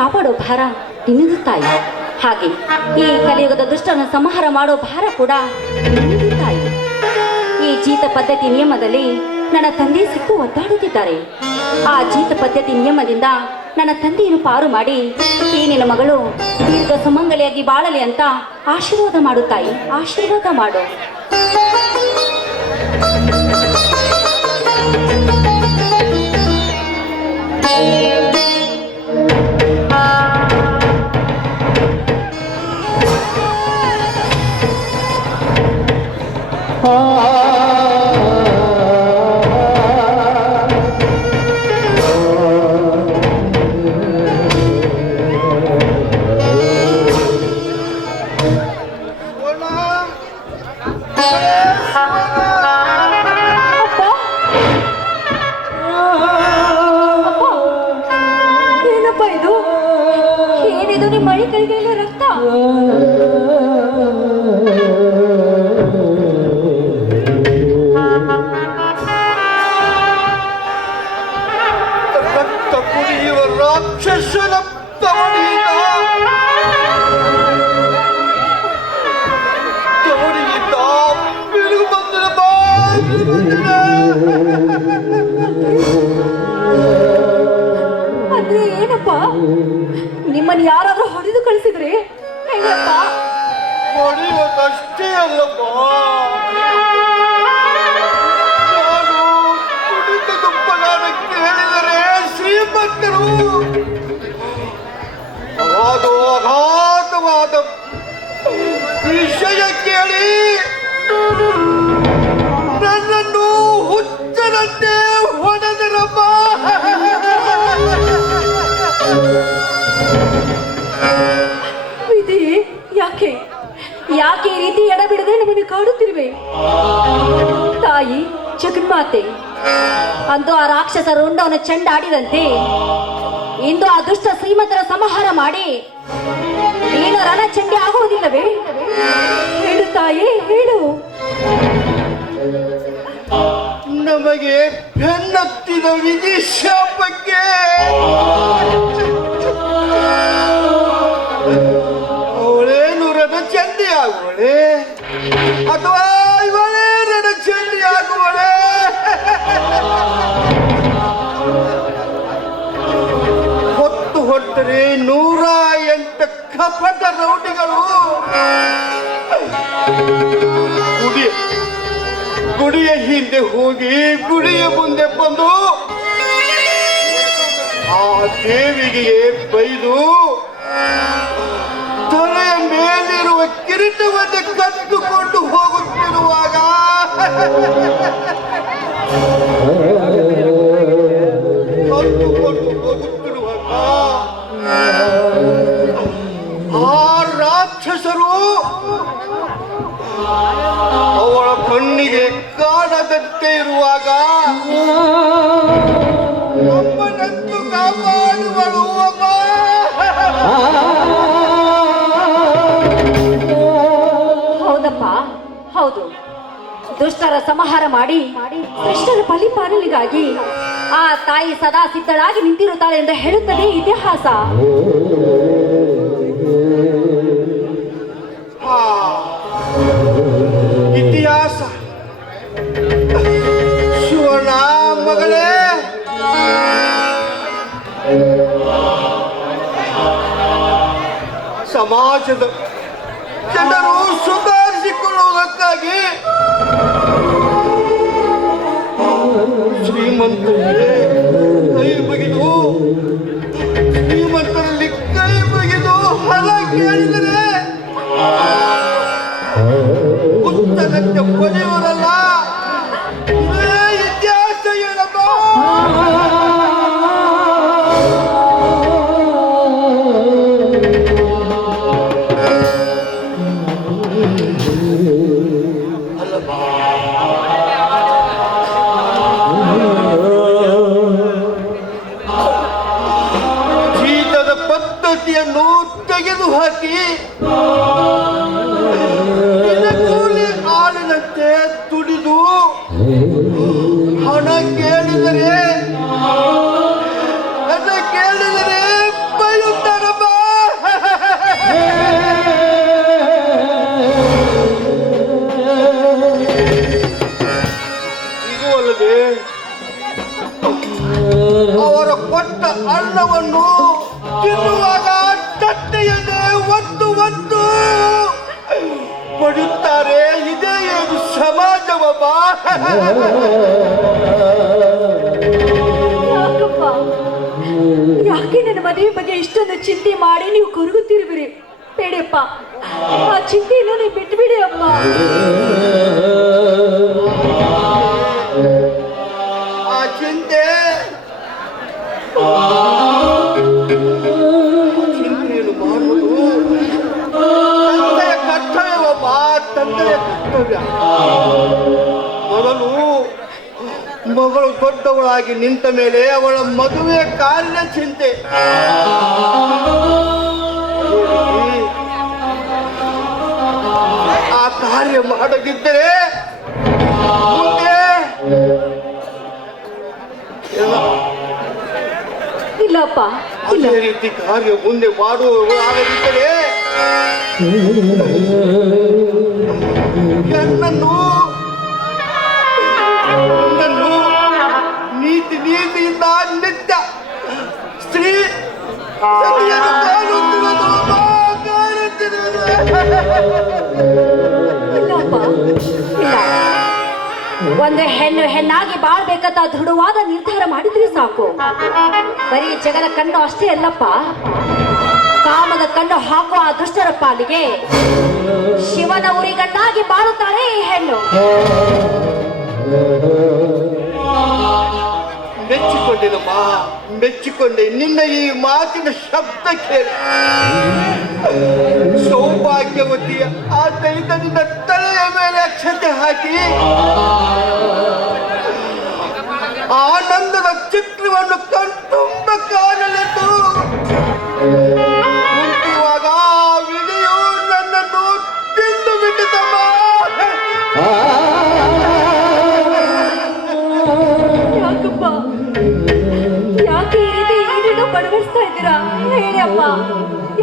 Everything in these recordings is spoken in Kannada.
ಕಾಪಾಡೋ ಭಾರ ನಿನ್ನದು ತಾಯಿ. ಹಾಗೆ ಈ ಕಲಿಯುಗದ ದುಷ್ಟನ ಸಂಹಾರ ಮಾಡೋ ಭಾರ ಕೂಡ ನಿನ್ನದು ತಾಯಿ. ಈ ಜೀತ ಪದ್ಧತಿ ನಿಯಮದಲ್ಲಿ ನನ್ನ ತಂದೆ ಸಿಕ್ಕು ಒದ್ದಾಡುತ್ತಿದ್ದಾರೆ ಆ ಜೀತ ಪದ್ಧತಿ ನಿಯಮದಿಂದ ನನ್ನ ತಂದೆಯನ್ನು ಪಾರು ಮಾಡಿ ಈ ನಿನ್ನ ಮಗಳು ದೀರ್ಘ ಸುಮಂಗಲಿಯಾಗಿ ಬಾಳಲಿ ಅಂತ ಆಶೀರ್ವಾದ ಮಾಡು ತಾಯಿ, ಆಶೀರ್ವಾದ ಮಾಡು. ಏನಪ್ಪ ಅಂದ್ರೆ ಏನಪ್ಪ? ನಿಮ್ಮನ್ನ ಯಾರಾದ್ರೂ ಹೊಡೆದು ಕಳಿಸಿದ್ರೆ ಹೇಗಪ್ಪ? ಅಲ್ಲಪ್ಪ. ನಾನು ವಿಷಯ ಕೇಳಿ ನನ್ನನ್ನು ಹುಚ್ಚರಂತೆ ಹೊಡೆದರಪ್ಪ. ವಿಧಿ, ಯಾಕೆ? ಯಾಕೆ ಈ ರೀತಿ ಎಡಬಿಡದೆ ನಮ್ಮನ್ನು ಕಾಡುತ್ತಿರುವೆ? ತಾಯಿ, ಜಗನ್ಮಾತೆ, ಅಂದು ಆ ರಾಕ್ಷಸ ರುಂಡವನ ಚೆಂಡಾಡಿದಂತೆ ಇಂದು ಆ ದುಷ್ಟ ಶ್ರೀಮಂತರ ಸಂಹಾರ ಮಾಡಿ ನೀನು ರಣ ಚಂಡಿ ಆಗುವುದಿಲ್ಲವೇ? ಹೇಳು ತಾಯಿ, ಹೇಳು. ನಮಗೆ ಬೆನ್ನತ್ತಿದ ವಿಧಿ ಶಾಪಕ್ಕೆ ಅವಳೇನು ಚಂದಿ ಆಗುವಳೆ. ಅಥವಾ ಇವಳೇ ರಣಚಂಡಿ ಆಗುವಳೆ. ಹೊತ್ತು ಹೊಟ್ಟರೆ ನೂರ ಎಂಟು ಕಪಟ ರೌಡಿಗಳು. ಗುಡಿ ಗುಡಿಯ ಹಿಂದೆ ಹೋಗಿ ಗುಡಿಯ ಮುಂದೆ ಬಂದು ಆ ದೇವಿಗೆ ಬೈದು ತಲೆಯ ಮೇಲಿರುವ ಕಿರೀಟವನ್ನು ಕದ್ದುಕೊಂಡು ಹೋಗುತ್ತಿರುವಾಗ ಹೋಗುತ್ತಿರುವಾಗ ಆ ರಾಕ್ಷಸರು ಅವಳ ಕಣ್ಣಿಗೆ ಕಾಣದಂತೆ ಇರುವಾಗ ನಮ್ಮನಂತೂ ಕಾಪಾಡುವಳು ಅಮ್ಮ ಹೌದಪ್ಪ, ಹೌದು. ದುಷ್ಟರ ಸಂಹಾರ ಮಾಡಿ ಕೃಷ್ಣನ ಫಲಿಪಾಲನೆಗಾಗಿ ಆ ತಾಯಿ ಸದಾ ಸಿದ್ಧಳಾಗಿ ನಿಂತಿರುತ್ತಾಳೆ ಎಂದು ಹೇಳುತ್ತದೆ ಇತಿಹಾಸ. ಸಮಾಜದ ಜನರು ಸುಧಾರಿಸಿಕೊಳ್ಳುವುದಕ್ಕಾಗಿ ಶ್ರೀಮಂತರಿಗೆ ಕೈ ಬಗೆದು ಶ್ರೀಮಂತರಲ್ಲಿ ಕೈ ಬಗೆದು ಹಣ ಕೇಳಿದರೆ ಉತ್ತರಕ್ಕೆ ಬರೆಯುವರಲ್ಲ ಯಾಕಪ್ಪ? ಯಾಕೆ ನನ್ನ ಮದುವೆ ಬಗ್ಗೆ ಇಷ್ಟೊಂದು ಚಿಂತೆ ಮಾಡಿ ನೀವು ಕೊರಗುತ್ತಿರುವಿರಿ? ಬೇಡಪ್ಪ. ಆ ಚಿಂತೆಯನ್ನು ನೀವು ಬಿಟ್ಬಿಡಿ ಅಮ್ಮ. ಆ ಚಿಂತೆ. ತಂದೆಯ ಕರ್ತವ್ಯವಮ್ಮ ತಂದೆಯ ಕರ್ತವ್ಯ. ಮೊದಲು ಮಗಳು ದೊಡ್ಡವಳಾಗಿ ನಿಂತ ಮೇಲೆ ಅವಳ ಮದುವೆ ಕಾರ್ಯ ಚಿಂತೆ. ಆ ಕಾರ್ಯ ಮಾಡದಿದ್ದರೆ ಇಲ್ಲಪ್ಪ ಇಲ್ಲ. ಅದೇ ರೀತಿ ಕಾರ್ಯ ಮುಂದೆ ಮಾಡುವವಳಾಗದಿದ್ದರೆ ಹೆಣ್ಣನ್ನು ಒಂದು ಹೆಣ್ಣು ಹೆಣ್ಣಾಗಿ ಬಾಳ್ಬೇಕಂತ ದೃಢವಾದ ನಿರ್ಧಾರ ಮಾಡಿದ್ರೆ ಸಾಕು. ಬರೀ ಜಗದ ಕಣ್ಣು ಅಷ್ಟೇ ಅಲ್ಲಪ್ಪ. ಕಾಮದ ಕಣ್ಣು ಹಾಕುವ ಆ ದುಷ್ಟರ ಪಾಲಿಗೆ ಶಿವನ ಉರಿಗಣ್ಣಾಗಿ ಬಾಳುತ್ತಾರೆ ಈ ಹೆಣ್ಣು. ಮೆಚ್ಚಿಕೊಂಡೆನಮ್ಮ ಮೆಚ್ಚಿಕೊಂಡೆ. ನಿನ್ನ ಈ ಮಾತಿನ ಶಬ್ದ ಕೇಳಿ. ಸೌಭಾಗ್ಯವತಿಯ ಆ ದೈತ ನಿನ್ನ ತಲೆಯ ಮೇಲೆ ಅಕ್ಷತೆ ಹಾಕಿ. ಆನಂದದ ಚಿತ್ರವನ್ನು ಕಣ್ತುಂಬ ಅಪ್ಪ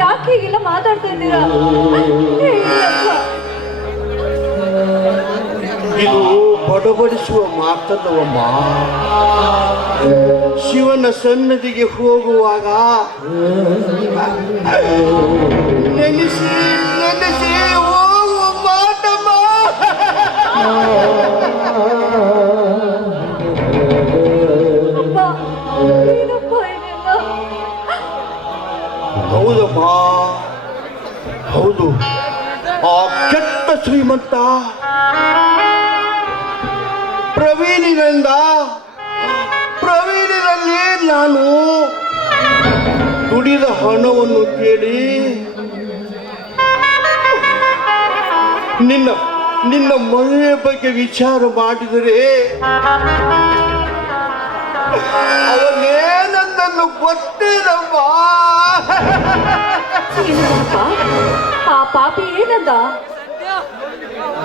ಯಾಕೆ ಹೀಗೆಲ್ಲ ಮಾತಾಡ್ತಾ ಇದ್ದೀರಾ? ಇದು ಬಡಬಡಿಸುವ ಮಾತಲ್ಲವಮ್ಮ? ಶಿವನ ಸನ್ನದಿಗೆ ಹೋಗುವಾಗ ನೆನೆಸಿ ನೆನೆಸಿ ಹೋಗುವ ಮಾತಮ್ಮ. ಕೆಟ್ಟ ಶ್ರೀಮಂತ ಪ್ರವೀಣಿನಿಂದ, ಪ್ರವೀಣಿನಲ್ಲಿ ನಾನು ದುಡಿದ ಹಣವನ್ನು ಕೇಳಿ ನಿನ್ನ ನಿನ್ನ ಮನೆಯ ಬಗ್ಗೆ ವಿಚಾರ ಮಾಡಿದರೆ ಅವನೇ ನನ್ನನ್ನು ಗೊತ್ತೇನಮ್ಮ ಆ ಪಾಪಿ ಏನದ?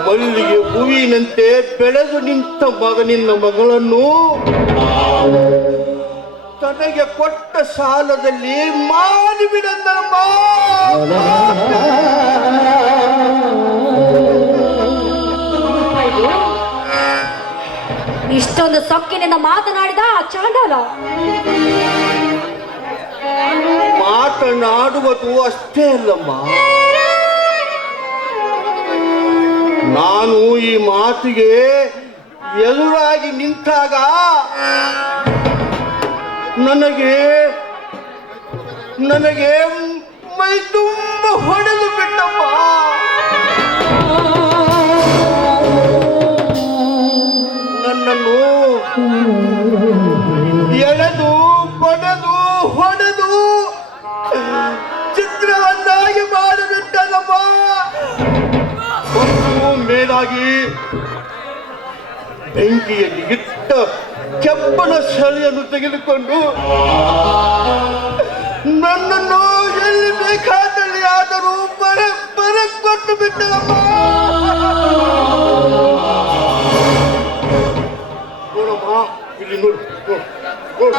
ಮಲ್ಲಿಗೆ ಹೂವಿನಂತೆ ಬೆಳೆದು ನಿಂತ ಮಗನಿನ್ನ ಮಗಳನ್ನು ತನಗೆ ಕೊಟ್ಟ ಸಾಲದಲ್ಲಿ ಮಾಡಿಬಿಡಂದಮ್ಮ? ಇಷ್ಟೊಂದು ಸೊಕ್ಕಿನಿಂದ ಮಾತನಾಡಿದ ಆ ಚಾಂಡಾಲ. ಮಾತನಾಡುವುದು ಅಷ್ಟೇ ಅಲ್ಲಮ್ಮ. ನಾನು ಈ ಮಾತಿಗೆ ಎದುರಾಗಿ ನಿಂತಾಗ ನನಗೆ ನನಗೆ ಮೈ ತುಂಬ ಹೊಡೆದು ಬಿಟ್ಟಪ್ಪ. ನನ್ನನ್ನು ಮತ್ತು ಮೇಲಾಗಿ ಬೆಂಕಿಯಲ್ಲಿ ಇಟ್ಟ ಕೆಬ್ಬನ ಸಳಿಯನ್ನು ತೆಗೆದುಕೊಂಡು ನನ್ನನ್ನು ಎಲ್ಲಿ ಬೇಕಾದಲ್ಲಿ ಆದರೂ ಬರ ಬರ ಕೊಟ್ಟು ಬಿಟ್ಟನಮ್ಮ ನೋಡಮ್ಮ ಇಲ್ಲಿ ನೋಡು ನೋಡು, ನೋಡು,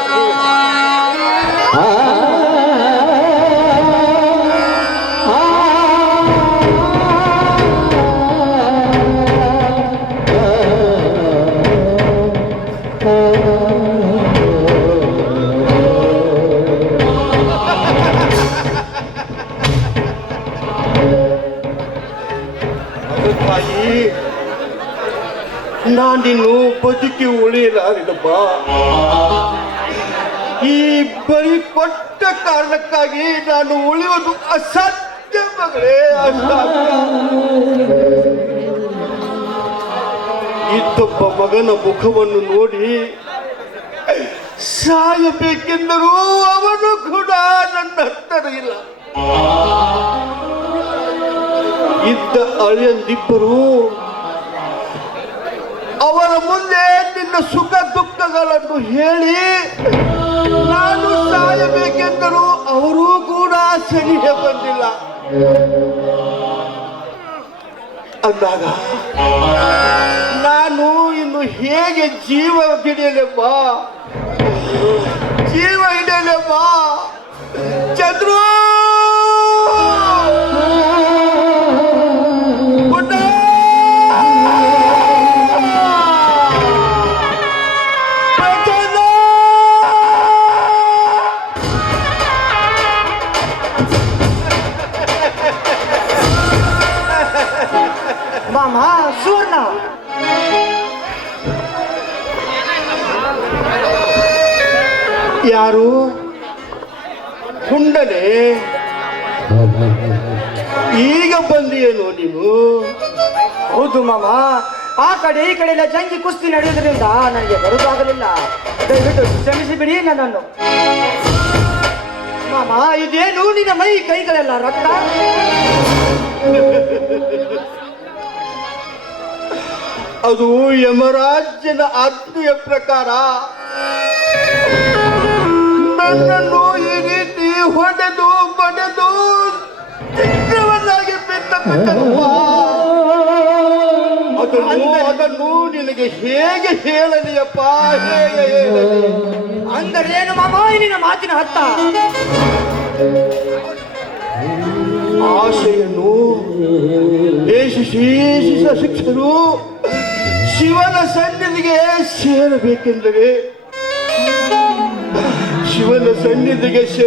ನಾನಿನ್ನು ಬದುಕಿ ಉಳಿಯಲಾರಿದಪ್ಪ. ಈ ಬರಿ ಕೊಟ್ಟ ಕಾರಣಕ್ಕಾಗಿ ನಾನು ಉಳಿಯುವುದು ಅಸಾಧ್ಯ ಮಗಳೇ ಅಸಾಧ್ಯ. ಇದ್ದೊಬ್ಬ ಮಗನ ಮುಖವನ್ನು ನೋಡಿ ಸಾಯಬೇಕೆಂದರೂ ಅವನು ಕೂಡ ನನ್ನ ಹತ್ತಿರ ಇಲ್ಲ. ಇದ್ದ ಅಳಿಯಂದಿಬ್ಬರು ಅವರ ಮುಂದೆ ನಿನ್ನ ಸುಖ ದುಃಖಗಳನ್ನು ಹೇಳಿ, ನಾನು ಸಾಯಬೇಕೆಂದರೂ ಅವರೂ ಕೂಡ ಸನಿಹೆ ಬಂದಿಲ್ಲ. ಅಂದಾಗ ನಾನು ಇನ್ನು ಹೇಗೆ ಜೀವ ಹಿಡಿಯಲೆಪ್ಪ ಜೀವ ಹಿಡಿಯಲೆಪ್ಪ ಚಂದ್ರು! ಯಾರು? ಕುಂಡಲೆ. ಈಗ ಬಂದಿಯೇನು ನೀನು? ಹೌದು ಮಾಮ ಆ ಕಡೆ ಈ ಕಡೆ ಎಲ್ಲ ಜಂಗಿ ಕುಸ್ತಿ ನಡೆಯೋದ್ರಿಂದ ನನಗೆ ಬರೋದಾಗಲಿಲ್ಲ. ದಯವಿಟ್ಟು ಕ್ಷಮಿಸಿಬಿಡಿ ನನ್ನನ್ನು. ಮಾಮ, ಇದೇನು ನಿನ್ನ ಮೈ ಕೈಗಳೆಲ್ಲ ರಕ್ತ? ಅದು ಯಮರಾಜ್ಯನ ಆಜ್ಞೆಯ ಪ್ರಕಾರ ನನ್ನನ್ನು ಈ ರೀತಿ ಹೊಡೆದು ಬಡೆದು ಚಿತ್ರವನ್ನಾಗಿ ಬಿಟ್ಟಬಿಟ್ಟನಪ್ಪ. ಅದನ್ನು ಅದನ್ನು ನಿನಗೆ ಹೇಗೆ ಹೇಳಲಿಯಪ್ಪ? ಹೇಗೆ ಹೇಳಲಿ? ಅಂದರೆ ಏನು ಮಾಮ ನಿನ್ನ ಮಾತಿನ ಹತ್ತ ಆಶೆಯನ್ನು ಶಿಕ್ಷರು ಶಿವನ ಸನ್ನಿಧಿಗೆ ಸೇರಬೇಕೆಂದರೆ ಶಿವನ ಸನ್ನಿಧಿಗೆ ಸೇ